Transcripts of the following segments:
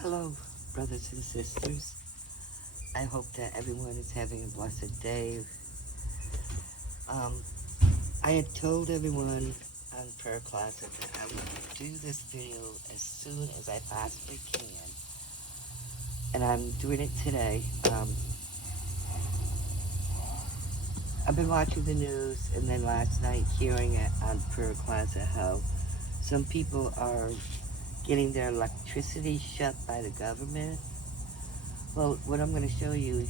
Hello, brothers and sisters. I hope that everyone is having a blessed day. Um, I had told everyone on prayer closet that I would do this video as soon as I possibly can, and I'm doing it today. I've been watching the news, and then last night hearing it on prayer closet how some people are getting their electricity shut by the government. Well, what I'm going to show you,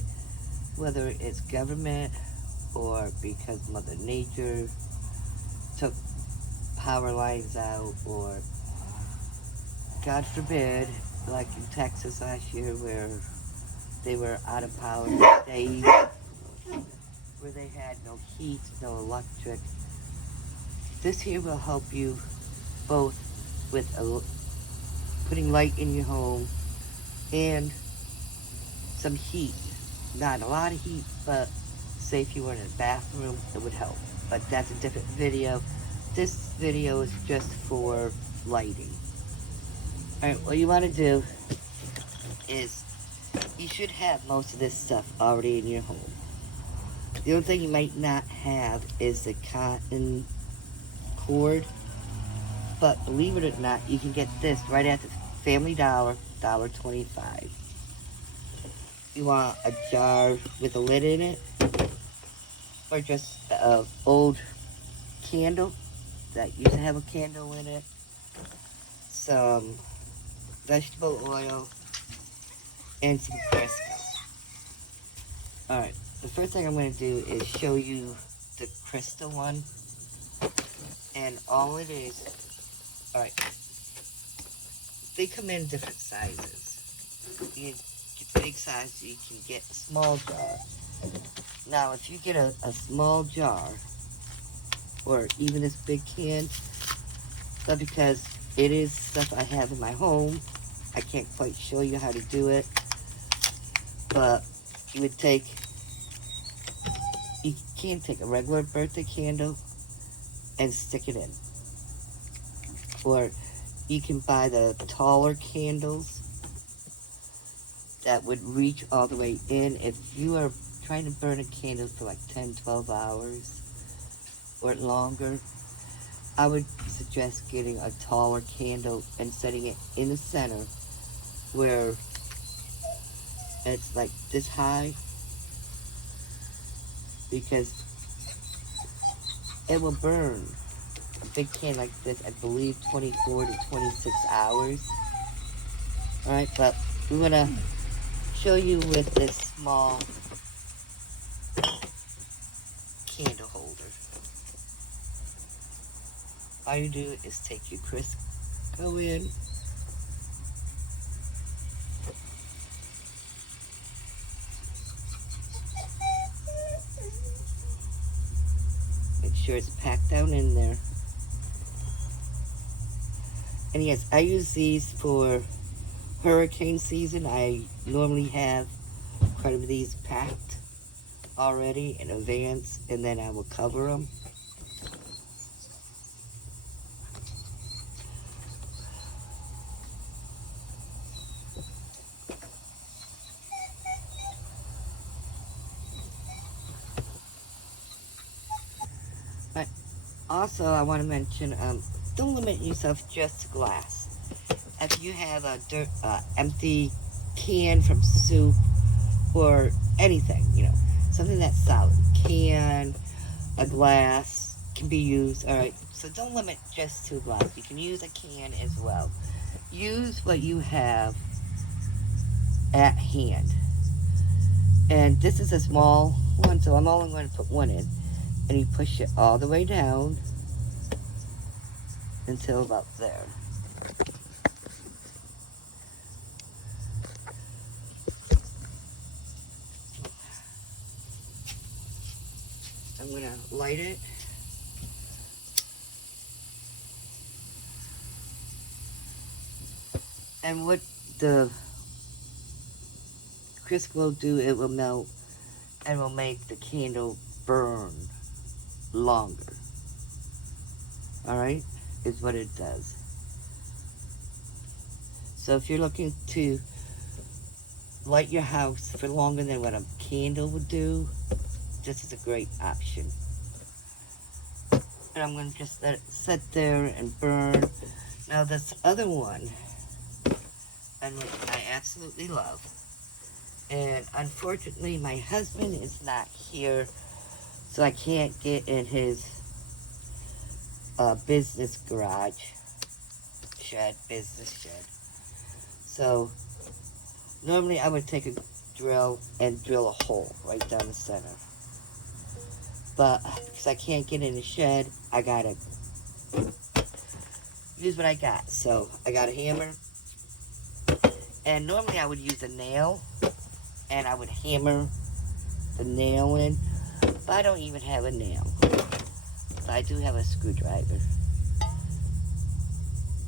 whether it's government or because Mother Nature took power lines out, or God forbid, like in Texas last year where they were out of power for days, where they had no heat, no electric. This here will help you both with putting light in your home and some heat. Not a lot of heat, but say if you were in a bathroom, it would help. But that's a different video. This video is just for lighting. Alright, what you want to do is you should have most of this stuff already in your home. The only thing you might not have is the cotton cord, but believe it or not, you can get this right at the Family Dollar, $1.25. You want a jar with a lid in it, or just an old candle that used to have a candle in it, some vegetable oil, and some Crisco. Alright, the first thing I'm going to do is show you the crystal one. And all it is, alright, they come in different sizes. You can get big size, you can get a small jar. Now, if you get a small jar, or even this big can, but because it is stuff I have in my home, I can't quite show you how to do it, but you would take, you can take a regular birthday candle and stick it in. Or you can buy the taller candles that would reach all the way in. If you are trying to burn a candle for like 10, 12 hours or longer, I would suggest getting a taller candle and setting it in the center where it's like this high, because it will burn a big can like this, I believe 24 to 26 hours. Alright, but we want to show you with this small candle holder. All you do is take your Crisco in, make sure it's packed down in there. And yes, I use these for hurricane season. I normally have quite a few of these packed already in advance, and then I will cover them. But also, I want to mention, don't limit yourself just to glass. If you have a empty can from soup or anything, something that's solid, can, a glass can be used. All right, so don't limit just to glass. You can use a can as well. Use what you have at hand. And this is a small one, so I'm only going to put one in. And you push it all the way down until about there. I'm going to light it. And what the crisp will do, it will melt and will make the candle burn longer. Alright? Is what it does. So if you're looking to light your house for longer than what a candle would do, this is a great option. And I'm going to just let it sit there and burn. Now this other one, I absolutely love. And unfortunately, my husband is not here, so I can't get in his business garage, business shed. So normally I would take a drill and drill a hole right down the center. But because I can't get in the shed, I gotta use what I got. So I got a hammer, and normally I would use a nail, and I would hammer the nail in, but I don't even have a nail. But I do have a screwdriver.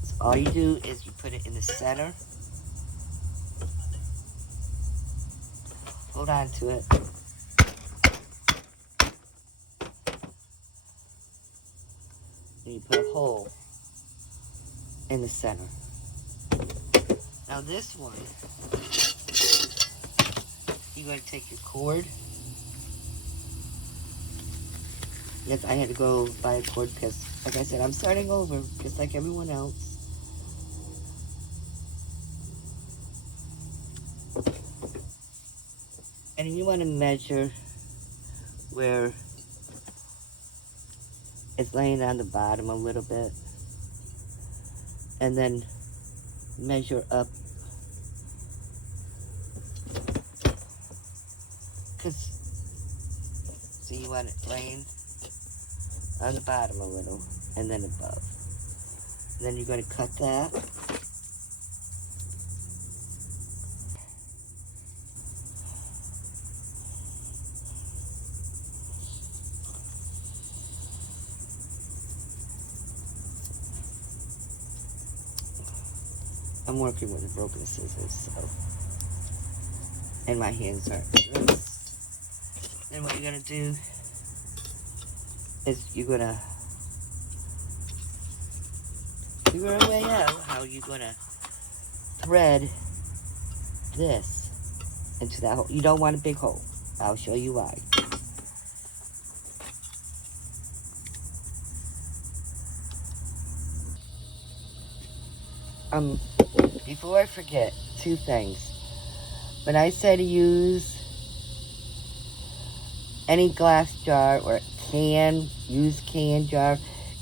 So all you do is you put it in the center, hold on to it, and you put a hole in the center. Now this one, you're going to take your cord. Yes, I had to go buy a cord because, like I said, I'm starting over, just like everyone else. And you want to measure where it's laying on the bottom a little bit. And then measure up. So you want it laying on the bottom a little, and then above. And then you're going to cut that. I'm working with broken scissors, so, and my hands aren't good. Then what you're going to do is you're going to figure a way out how you're going to thread this into that hole. You don't want a big hole. I'll show you why. Before I forget, two things. When I say to use any glass jar or use can jar,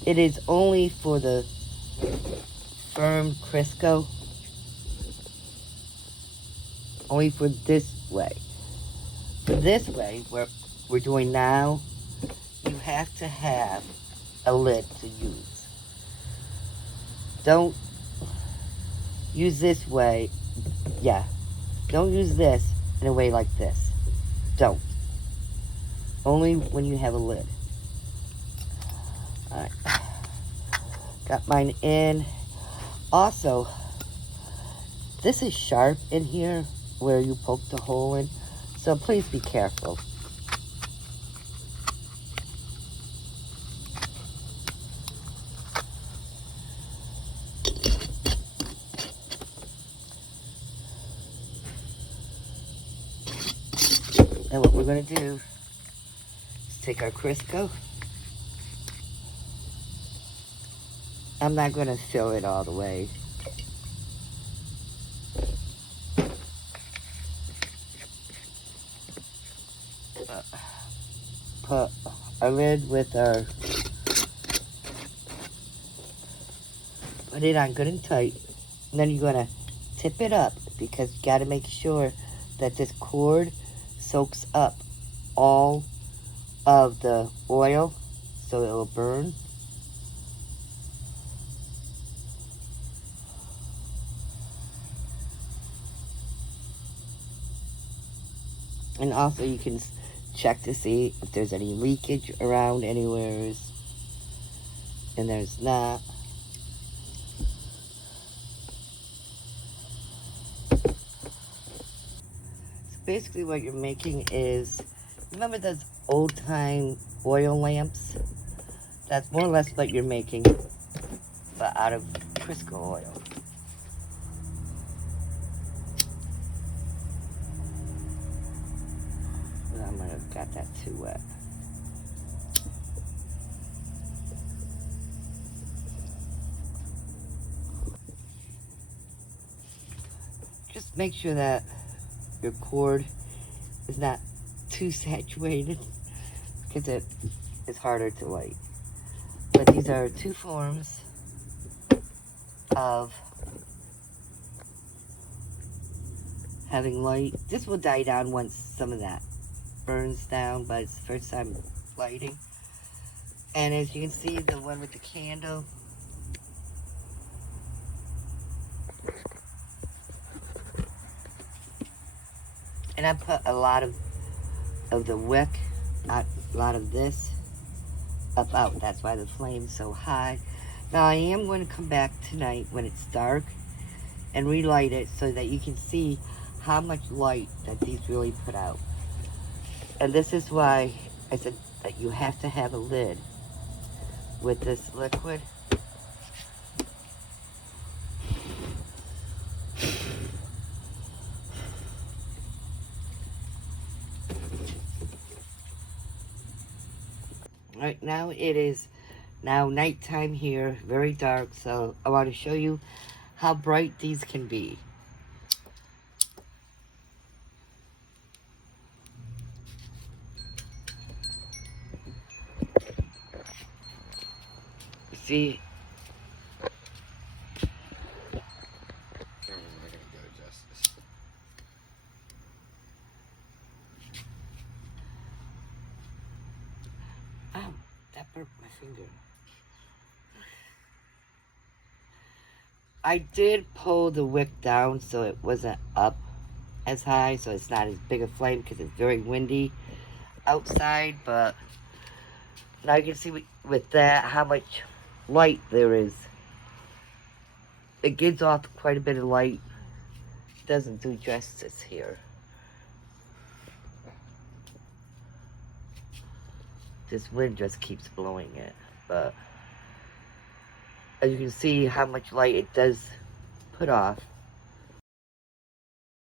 it is only for the firm Crisco. Only for this way. For this way, what we're doing now, you have to have a lid to use. Don't use this way. Yeah. Don't use this in a way like this. Don't. Only when you have a lid. Alright. Got mine in. Also, this is sharp in here where you poke the hole in. So please be careful. And what we're going to do is take our Crisco. I'm not going to fill it all the way. Put a lid with our, put it on good and tight. And then you're going to tip it up because you got to make sure that this cord soaks up all of the oil so it will burn. And also you can check to see if there's any leakage around anywhere, and there's not. So basically what you're making is, remember those old time oil lamps? That's more or less what you're making, but out of Crisco oil. got that too wet. Just make sure that your cord is not too saturated because it is harder to light. But these are two forms of having light. This will die down once some of that burns down, but it's the first time lighting. And as you can see, the one with the candle, and I put a lot of the wick, a lot of this up out. That's why the flame's so high. Now I am going to come back tonight when it's dark and relight it so that you can see how much light that these really put out. And this is why I said that you have to have a lid with this liquid. Right now it is nighttime here, very dark, so I want to show you how bright these can be. See, oh, that burnt my finger. I did pull the wick down so it wasn't up as high, so it's not as big a flame because it's very windy outside, but now you can see with that how much light there is. It gives off quite a bit of light. Doesn't do justice here. This wind just keeps blowing it, but as you can see how much light it does put off.